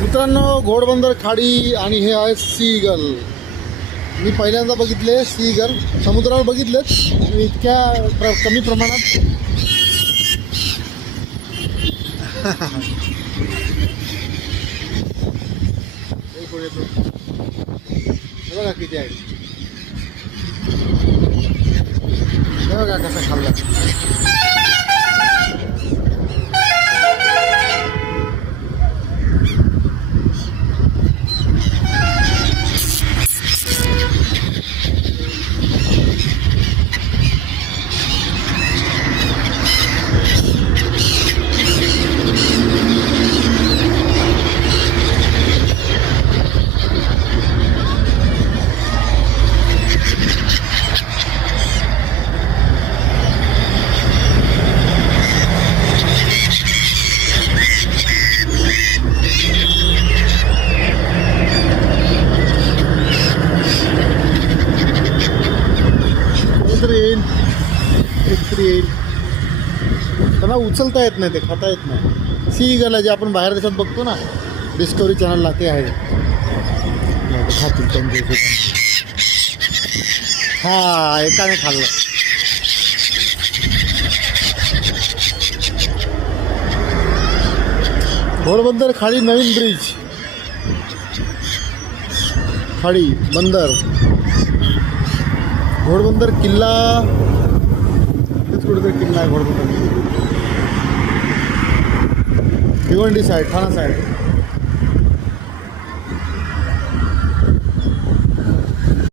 मित्रांनो, घोडबंदर खाडी आणि हे आहे सीगल. मी पहिल्यांदा बघितले सीगल. समुद्रावर बघितलेत इतक्या कमी प्रमाणात. बघा किती आहे, बघा कसा खाल्ला. येईल येईल, त्यांना उचलता येत नाही, ते खाता येत नाही. सीगल आहे जे आपण बाहेर देशात बघतो ना डिस्कवरी चॅनलला, ते आहे. खातील त्यांचे. हा, एकाने खाल्लं. घोडबंदर खाडी नवीन ब्रिज, खाडी बंदर घोडबंदर किल्ला. तेच कुठेतरी किल्ला आहे घोडबंदर. भिवंडी साईड, ठाणा साईड.